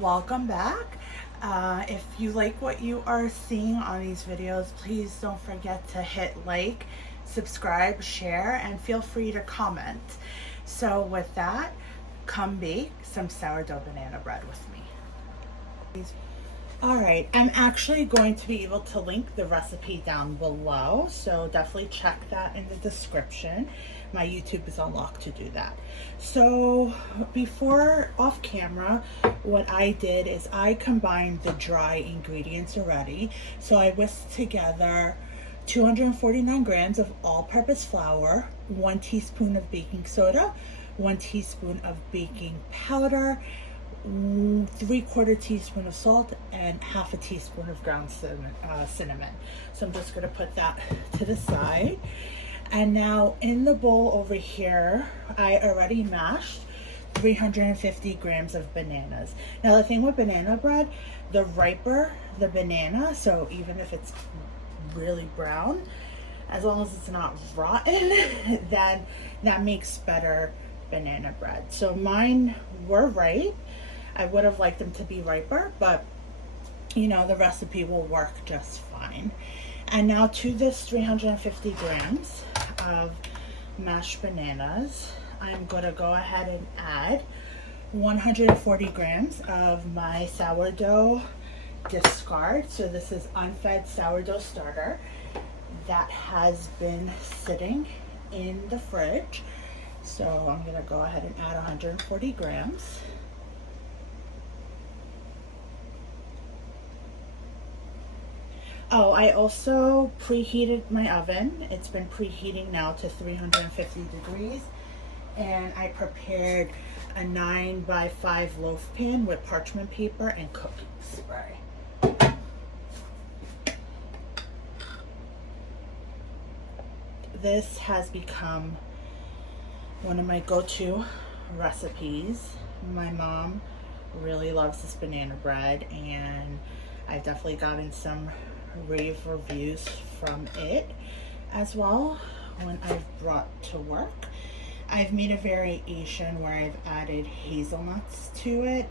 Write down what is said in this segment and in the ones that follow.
Welcome back. If you like what you are seeing on these videos, please don't forget to hit like, subscribe, share, and feel free to comment. So with that, come bake some sourdough banana bread with me. All right, I'm actually going to be able to link the recipe down below, so definitely check that in the description. My YouTube is unlocked to do that. So before off camera, what I did is I combined the dry ingredients already. So I whisked together 249 grams of all-purpose flour, 1 teaspoon of baking soda, 1 teaspoon of baking powder, 3/4 teaspoon of salt, and half a teaspoon of ground cinnamon. So I'm just going to put that to the side. And now in the bowl over here, I already mashed 350 grams of bananas. Now the thing with banana bread, the riper the banana, so even if it's really brown, as long as it's not rotten, then that makes better banana bread. So mine were ripe. I would have liked them to be riper, but you know, the recipe will work just fine. And now to this 350 grams of mashed bananas, I'm gonna go ahead and add 140 grams of my sourdough discard. So this is unfed sourdough starter that has been sitting in the fridge. So I'm gonna go ahead and add 140 grams. Oh, I also preheated my oven. It's been preheating now to 350 degrees. And I prepared a 9x5 loaf pan with parchment paper and cooking spray. This has become one of my go-to recipes. My mom really loves this banana bread, and I've definitely gotten some rave reviews from it as well when I've brought to work. I've made a variation where I've added hazelnuts to it.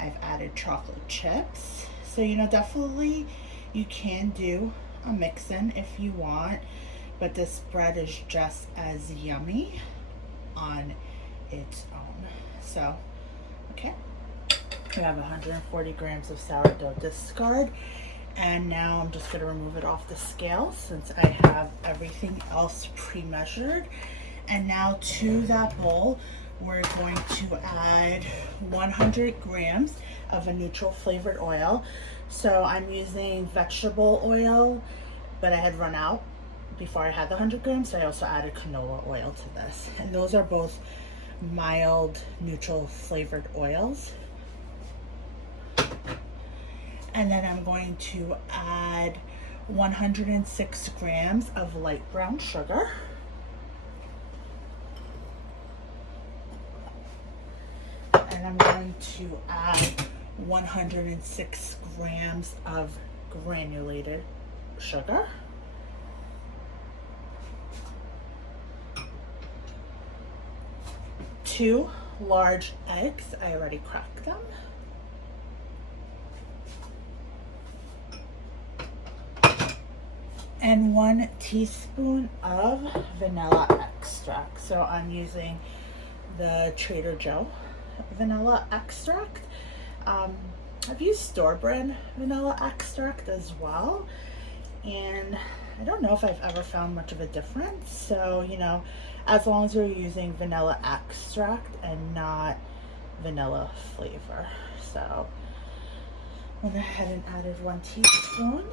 I've added chocolate chips. So, you know, definitely you can do a mix-in if you want, but this bread is just as yummy on its own. So, okay. I have 140 grams of sourdough discard. And now I'm just going to remove it off the scale since I have everything else pre-measured. And now to that bowl, we're going to add 100 grams of a neutral flavored oil. So I'm using vegetable oil, but I had run out before I had the 100 grams. So I also added canola oil to this. And those are both mild neutral flavored oils. And then I'm going to add 106 grams of light brown sugar. And I'm going to add 106 grams of granulated sugar. Two large eggs, I already cracked them. And 1 teaspoon of vanilla extract. So I'm using the Trader Joe vanilla extract. I've used store-brand vanilla extract as well, and I don't know if I've ever found much of a difference. So, you know, as long as you're using vanilla extract and not vanilla flavor. So I went ahead and added 1 teaspoon.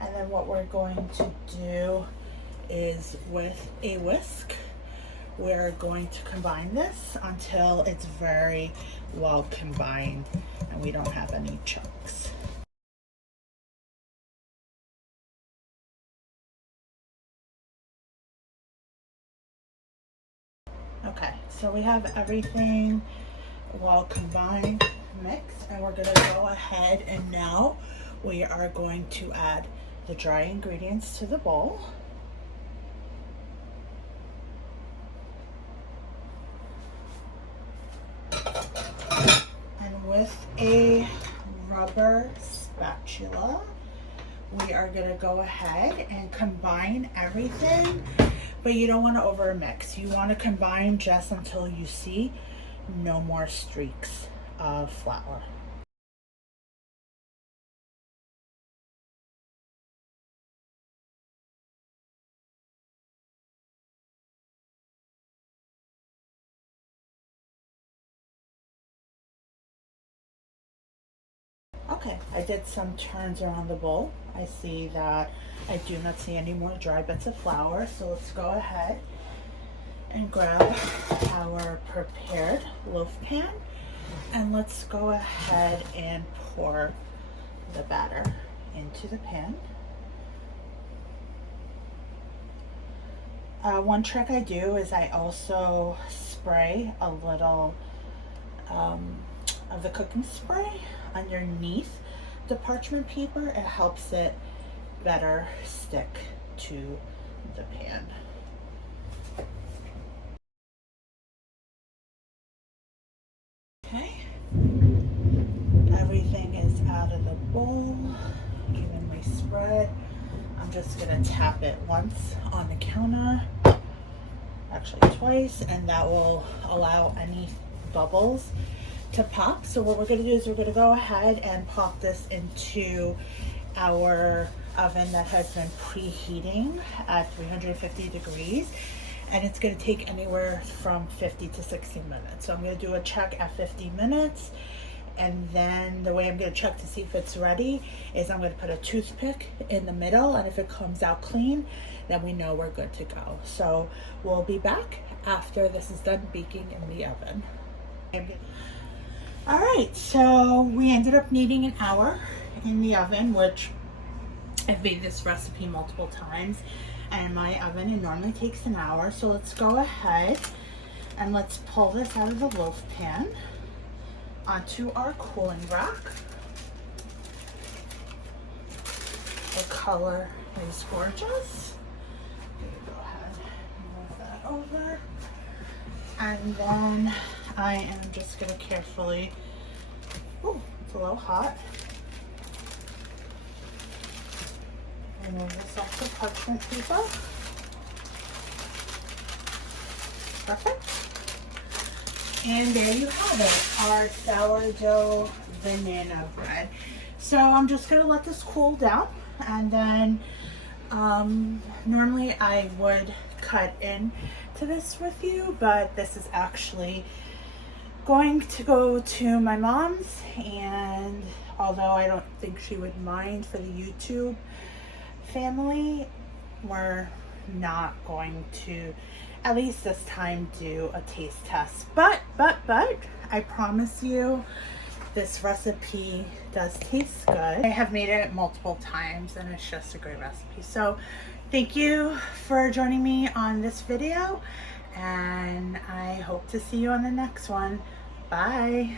And then what we're going to do is with a whisk, we're going to combine this until it's very well combined and we don't have any chunks. Okay, so we have everything well combined, mixed, and we're gonna go ahead and now we are going to add the dry ingredients to the bowl. with a rubber spatula, we are going to go ahead and combine everything, but you don't want to over mix. You want to combine just until you see no more streaks of flour. Okay, I did some turns around the bowl. I see that I do not see any more dry bits of flour, so let's go ahead and grab our prepared loaf pan, and let's go ahead and pour the batter into the pan. One trick I do is I also spray a little of the cooking spray underneath the parchment paper. It helps it better stick to the pan. Okay, everything is out of the bowl, evenly spread. I'm just gonna tap it once on the counter, actually twice, and that will allow any bubbles to pop. So what we're going to do is we're going to go ahead and pop this into our oven that has been preheating at 350 degrees, and it's going to take anywhere from 50 to 60 minutes. So I'm going to do a check at 50 minutes, and then the way I'm going to check to see if it's ready is I'm going to put a toothpick in the middle, and if it comes out clean, then we know we're good to go. So we'll be back after this is done baking in the oven. All right, so we ended up needing an hour in the oven, which I've made this recipe multiple times, and in my oven it normally takes an hour. So let's go ahead and let's pull this out of the loaf pan onto our cooling rack. The color is gorgeous. Go ahead and move that over. And then I am just going to carefully, oh, it's a little hot, remove this off the parchment paper. Perfect. And there you have it, our sourdough banana bread. So I'm just going to let this cool down, and then normally I would cut in to this with you, but this is actually going to go to my mom's, and although I don't think she would mind for the YouTube family, we're not going to, at least this time, do a taste test. But I promise you this recipe does taste good. I have made it multiple times and it's just a great recipe. So thank you for joining me on this video, and I hope to see you on the next one. Bye.